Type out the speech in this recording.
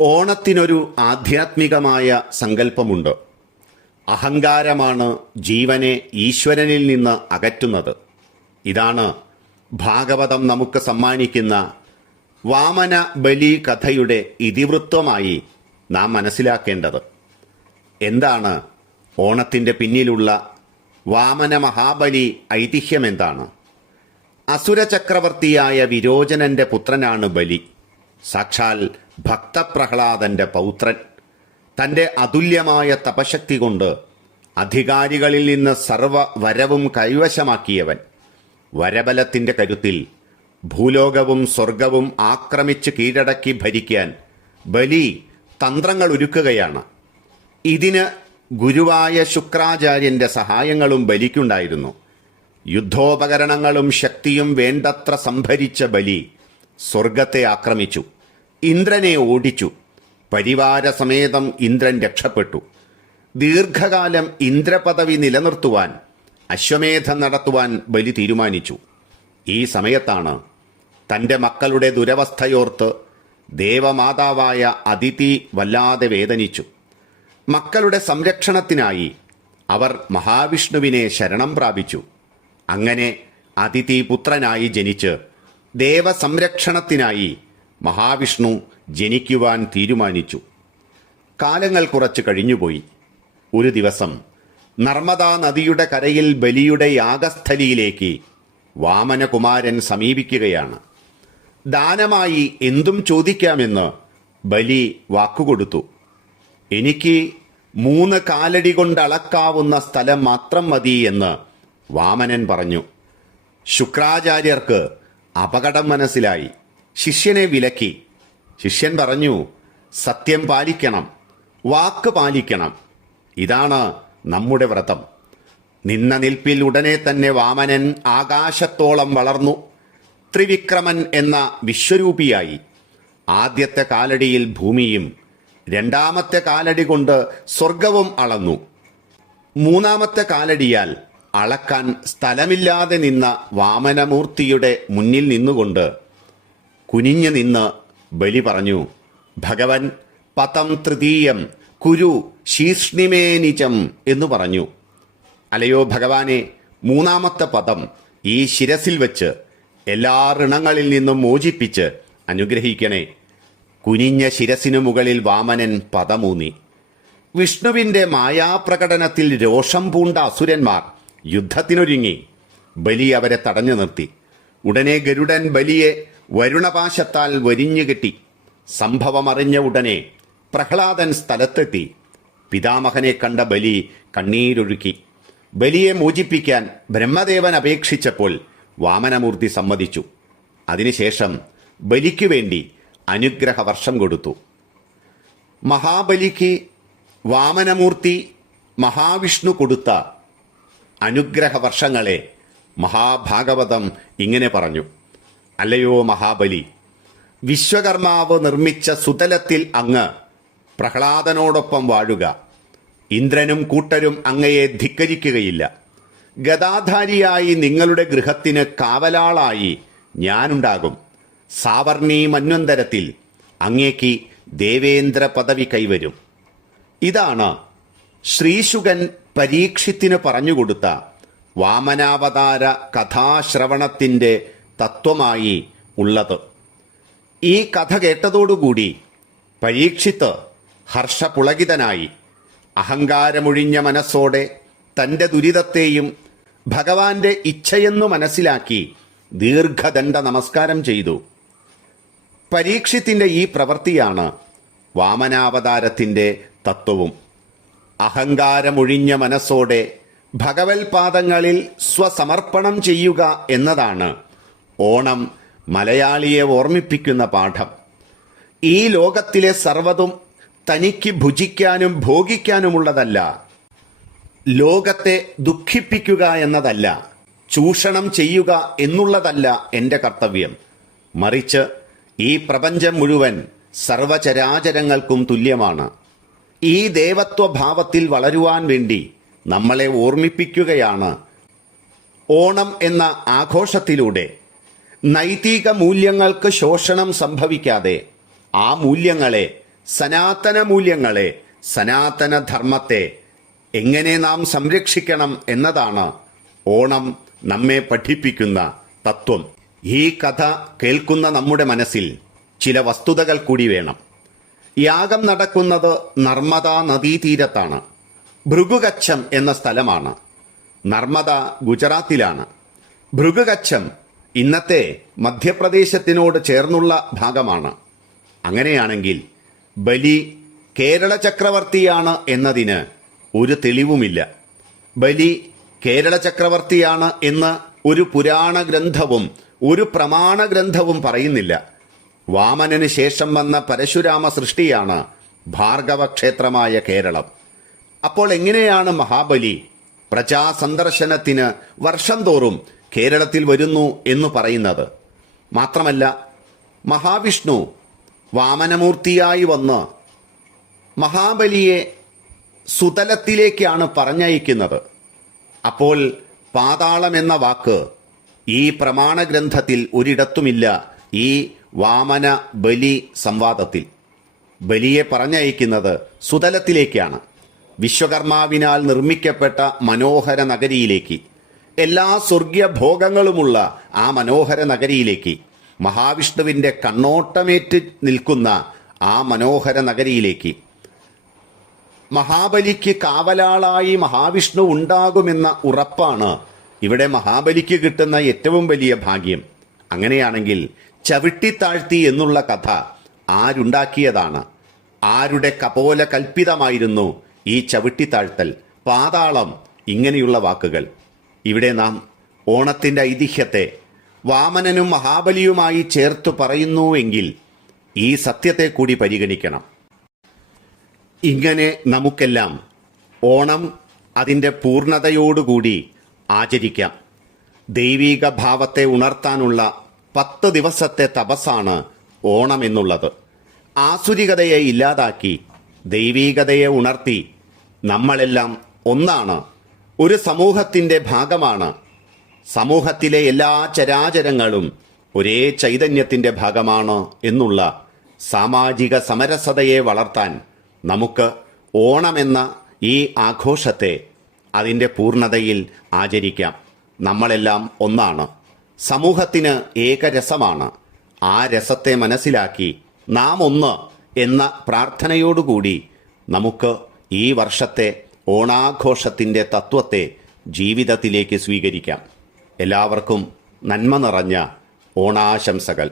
ഓണത്തിനൊരു ആധ്യാത്മികമായ സങ്കല്പമുണ്ട്. അഹങ്കാരമാണ് ജീവനെ ഈശ്വരനിൽ നിന്ന് അകറ്റുന്നത്. ഇതാണ് ഭാഗവതം നമുക്ക് സമ്മാനിക്കുന്ന വാമന ബലി കഥയുടെ ഇതിവൃത്തമായി നാം മനസ്സിലാക്കേണ്ടത്. എന്താണ് ഓണത്തിന്റെ പിന്നിലുള്ള വാമന മഹാബലി ഐതിഹ്യം എന്താണ്? അസുര ചക്രവർത്തിയായ വിരോചനന്റെ പുത്രനാണ് ബലി. സാക്ഷാൽ ഭക്തപ്രഹ്ലാദന്റെ പൗത്രൻ. തന്റെ അതുല്യമായ തപശക്തി കൊണ്ട് അധികാരികളിൽ നിന്ന് സർവ വരവും കൈവശമാക്കിയവൻ. വരബലത്തിന്റെ കരുത്തിൽ ഭൂലോകവും സ്വർഗവും ആക്രമിച്ച് കീഴടക്കി ഭരിക്കാൻ ബലി തന്ത്രങ്ങൾ ഒരുക്കുകയാണ്. ഇതിന് ഗുരുവായ ശുക്രാചാര്യന്റെ സഹായങ്ങളും ബലിക്കുണ്ടായിരുന്നു. യുദ്ധോപകരണങ്ങളും ശക്തിയും വേണ്ടത്ര സംഭരിച്ച ബലി സ്വർഗത്തെ ആക്രമിച്ചു. ഇന്ദ്രനെ ഓടിച്ചു. പരിവാരസമേതം ഇന്ദ്രൻ രക്ഷപ്പെട്ടു. ദീർഘകാലം ഇന്ദ്രപദവി നിലനിർത്തുവാൻ അശ്വമേധം നടത്തുവാൻ ബലി തീരുമാനിച്ചു. ഈ സമയത്താണ് തന്റെ മക്കളുടെ ദുരവസ്ഥയോർത്ത് ദേവമാതാവായ അതിഥി വല്ലാതെ വേദനിച്ചു. മക്കളുടെ സംരക്ഷണത്തിനായി അവർ മഹാവിഷ്ണുവിനെ ശരണം പ്രാപിച്ചു. അങ്ങനെ അതിഥി പുത്രനായി ജനിച്ച് ദേവസംരക്ഷണത്തിനായി മഹാവിഷ്ണു ജനിക്കുവാൻ തീരുമാനിച്ചു. കാലങ്ങൾ കുറച്ച് കഴിഞ്ഞുപോയി. ഒരു ദിവസം നർമ്മദാ നദിയുടെ കരയിൽ ബലിയുടെ യാഗസ്ഥലിയിലേക്ക് വാമനകുമാരൻ സമീപിക്കുകയാണ്. ദാനമായി എന്തും ചോദിക്കാമെന്ന് ബലി വാക്കുകൊടുത്തു. എനിക്ക് മൂന്ന് കാലടി കൊണ്ട് അളക്കാവുന്ന സ്ഥലം മാത്രം മതി എന്ന് വാമനൻ പറഞ്ഞു. ശുക്രാചാര്യർക്ക് അപകടം മനസ്സിലായി. ശിഷ്യനെ വിലക്കി. ശിഷ്യൻ പറഞ്ഞു സത്യം പാലിക്കണം. വാക്ക് പാലിക്കണം. ഇതാണ് നമ്മുടെ വ്രതം. നിന്ന നിൽപ്പിൽ ഉടനെ തന്നെ വാമനൻ ആകാശത്തോളം വളർന്നു. ത്രിവിക്രമൻ എന്ന വിശ്വരൂപിയായി. ആദ്യത്തെ കാലടിയിൽ ഭൂമിയും രണ്ടാമത്തെ കാലടി കൊണ്ട് സ്വർഗവും അളന്നു. മൂന്നാമത്തെ കാലടിയാൽ അളക്കാൻ സ്ഥലമില്ലാതെ നിന്ന വാമനമൂർത്തിയുടെ മുന്നിൽ നിന്നുകൊണ്ട് കുനിഞ്ഞു നിന്ന് ബലി പറഞ്ഞു ഭഗവൻ പതം തൃതീയം കുരു ശീഷ്ണിമേനിജം എന്നു പറഞ്ഞു. അലയോ ഭഗവാനെ മൂന്നാമത്തെ പദം ഈ ശിരസിൽ വെച്ച് എല്ലാ ഋണങ്ങളിൽ നിന്നും മോചിപ്പിച്ച് അനുഗ്രഹിക്കണേ. കുനിഞ്ഞ ശിരസിനു മുകളിൽ വാമനൻ പദമൂന്നി. വിഷ്ണുവിന്റെ മായാപ്രകടനത്തിൽ രോഷം പൂണ്ട അസുരന്മാർ യുദ്ധത്തിനൊരുങ്ങി. ബലി അവരെ തടഞ്ഞു നിർത്തി. ഉടനെ ഗരുഡൻ ബലിയെ വരുണപാശത്താൽ വരിഞ്ഞുകെട്ടി സംഭവമറിഞ്ഞ ഉടനെ പ്രഹ്ലാദൻ സ്ഥലത്തെത്തി. പിതാമഹനെ കണ്ട ബലി കണ്ണീരൊഴുക്കി. ബലിയെ മോചിപ്പിക്കാൻ ബ്രഹ്മദേവൻ അപേക്ഷിച്ചപ്പോൾ വാമനമൂർത്തി സമ്മതിച്ചു. അതിനുശേഷം ബലിക്കു വേണ്ടി അനുഗ്രഹ വർഷം കൊടുത്തു. മഹാബലിക്ക് വാമനമൂർത്തി മഹാവിഷ്ണു കൊടുത്ത അനുഗ്രഹ വർഷങ്ങളെ മഹാഭാഗവതം ഇങ്ങനെ പറഞ്ഞു. അല്ലയോ മഹാബലി വിശ്വകർമാവ് നിർമ്മിച്ച സുതലത്തിൽ അങ്ങ് പ്രഹ്ലാദനോടൊപ്പം വാഴുക. ഇന്ദ്രനും കൂട്ടരും അങ്ങയെ ധിക്കരിക്കുകയില്ല. ഗതാധാരിയായി നിങ്ങളുടെ ഗൃഹത്തിന് കാവലാളായി ഞാനുണ്ടാകും. സാവർണി മന്വന്തരത്തിൽ അങ്ങേക്ക് ദേവേന്ദ്ര പദവി കൈവരും. ഇതാണ് ശ്രീശുകൻ പരീക്ഷിത്തിന് പറഞ്ഞുകൊടുത്ത വാമനാവതാര കഥാശ്രവണത്തിന്റെ തത്വമായി ഉള്ളത്. ഈ കഥ കേട്ടതോടുകൂടി പരീക്ഷിത്ത് ഹർഷപുളകിതനായി അഹങ്കാരമൊഴിഞ്ഞ മനസ്സോടെ തന്റെ ദുരിതത്തെയും ഭഗവാന്റെ ഇച്ഛയെന്നു മനസ്സിലാക്കി ദീർഘദണ്ഡ നമസ്കാരം ചെയ്തു. പരീക്ഷിത്തിന്റെ ഈ പ്രവൃത്തിയാണ് വാമനാവതാരത്തിന്റെ തത്വവും. അഹങ്കാരമൊഴിഞ്ഞ മനസ്സോടെ ഭഗവത്പാദങ്ങളിൽ സ്വസമർപ്പണം ചെയ്യുക എന്നതാണ് ഓണം മലയാളിയെ ഓർമ്മിപ്പിക്കുന്ന പാഠം. ഈ ലോകത്തിലെ സർവതും തനിക്ക് ഭുജിക്കാനും ഭോഗിക്കാനുമുള്ളതല്ല. ലോകത്തെ ദുഃഖിപ്പിക്കുക എന്നതല്ല ചൂഷണം ചെയ്യുക എന്നുള്ളതല്ല എന്റെ കർത്തവ്യം. മറിച്ച് ഈ പ്രപഞ്ചം മുഴുവൻ സർവചരാചരങ്ങൾക്കും തുല്യമാണ്. ഈ ദേവത്വഭാവത്തിൽ വളരുവാൻ വേണ്ടി നമ്മളെ ഓർമ്മിപ്പിക്കുകയാണ് ഓണം എന്ന ആഘോഷത്തിലൂടെ നൈതിക മൂല്യങ്ങൾക്ക് ശോഷണം സംഭവിക്കാതെ ആ മൂല്യങ്ങളെ സനാതന മൂല്യങ്ങളെ സനാതന ധർമ്മത്തെ എങ്ങനെ നാം സംരക്ഷിക്കണം എന്നതാണ് ഓണം നമ്മെ പഠിപ്പിക്കുന്ന തത്വം. ഈ കഥ കേൾക്കുന്ന നമ്മുടെ മനസ്സിൽ ചില വസ്തുതകൾ കൂടി വേണം. യാഗം നടക്കുന്നത് നർമ്മദ നദീതീരത്താണ്. ഭൃഗുകച്ഛം എന്ന സ്ഥലമാണ്. നർമ്മദ ഗുജറാത്തിലാണ്. ഭൃഗുകച്ഛം ഇന്നത്തെ മധ്യപ്രദേശത്തിനോട് ചേർന്നുള്ള ഭാഗമാണ്. അങ്ങനെയാണെങ്കിൽ ബലി കേരള ചക്രവർത്തിയാണ് എന്നതിന് ഒരു തെളിവുമില്ല. ബലി കേരള ചക്രവർത്തിയാണ് എന്ന് ഒരു പുരാണ ഗ്രന്ഥവും ഒരു പ്രമാണ ഗ്രന്ഥവും പറയുന്നില്ല. വാമനന് ശേഷം വന്ന പരശുരാമ സൃഷ്ടിയാണ് ഭാർഗവ ക്ഷേത്രമായ കേരളം. അപ്പോൾ എങ്ങനെയാണ് മഹാബലി? പ്രജാ പ്രജാസന്ദർശനത്തിന് വർഷം തോറും കേരളത്തിൽ വരുന്നു എന്ന് പറയുന്നത്. മാത്രമല്ല മഹാവിഷ്ണു വാമനമൂർത്തിയായി വന്ന് മഹാബലിയെ സുതലത്തിലേക്കാണ് പറഞ്ഞയക്കുന്നത്. അപ്പോൾ പാതാളം എന്ന വാക്ക് ഈ പ്രമാണ ഗ്രന്ഥത്തിൽ ഒരിടത്തുമില്ല. ഈ വാമന ബലി സംവാദത്തിൽ. ബലിയെ പറഞ്ഞയക്കുന്നത് സുതലത്തിലേക്കാണ്. വിശ്വകർമാവിനാൽ നിർമ്മിക്കപ്പെട്ട മനോഹര നഗരിയിലേക്ക്. എല്ലാ സ്വർഗീയ ഭോഗങ്ങളുമുള്ള ആ മനോഹര നഗരിയിലേക്ക്. മഹാവിഷ്ണുവിന്റെ കണ്ണോട്ടമേറ്റ് നിൽക്കുന്ന ആ മനോഹര നഗരിയിലേക്ക്. മഹാബലിക്ക് കാവലാളായി മഹാവിഷ്ണു ഉണ്ടാകുമെന്ന ഉറപ്പാണ് ഇവിടെ മഹാബലിക്ക് കിട്ടുന്ന ഏറ്റവും വലിയ ഭാഗ്യം. അങ്ങനെയാണെങ്കിൽ ചവിട്ടിത്താഴ്ത്തി എന്നുള്ള കഥ ആരുണ്ടാക്കിയതാണ്? ആരുടെ കപോല കൽപ്പിതമായിരുന്നു ഈ ചവിട്ടിത്താഴ്ത്തൽ? പാതാളം ഇങ്ങനെയുള്ള വാക്കുകൾ. ഇവിടെ നാം ഓണത്തിന്റെ ഐതിഹ്യത്തെ വാമനനും മഹാബലിയുമായി ചേർത്തു പറയുന്നുവെങ്കിൽ ഈ സത്യത്തെ കൂടി പരിഗണിക്കണം. ഇങ്ങനെ നമുക്കെല്ലാം ഓണം അതിന്റെ പൂർണതയോടുകൂടി ആചരിക്കാം. ദൈവീക ഭാവത്തെ ഉണർത്താനുള്ള പത്ത് ദിവസത്തെ തപസ്സാണ് ഓണം എന്നുള്ളത്. ആസുരികതയെ ഇല്ലാതാക്കി ദൈവീകതയെ ഉണർത്തി നമ്മളെല്ലാം ഒന്നാണ്. ഒരു സമൂഹത്തിന്റെ ഭാഗമാണ്. സമൂഹത്തിലെ എല്ലാ ചരാചരങ്ങളും ഒരേ ചൈതന്യത്തിന്റെ ഭാഗമാണ് എന്നുള്ള സാമാജിക സമരസതയെ വളർത്താൻ നമുക്ക് ഓണമെന്ന ഈ ആഘോഷത്തെ അതിന്റെ പൂർണതയിൽ ആചരിക്കാം. നമ്മളെല്ലാം ഒന്നാണ്. സമൂഹത്തിന് ഏകരസമാണ്. ആ രസത്തെ മനസ്സിലാക്കി നാം ഒന്ന് എന്ന പ്രാർത്ഥനയോടുകൂടി നമുക്ക് ഈ വർഷത്തെ ഓണാഘോഷത്തിന്റെ തത്വത്തെ ജീവിതത്തിലേക്ക് സ്വീകരിക്കാം. എല്ലാവർക്കും നന്മ നിറഞ്ഞ ഓണാശംസകൾ.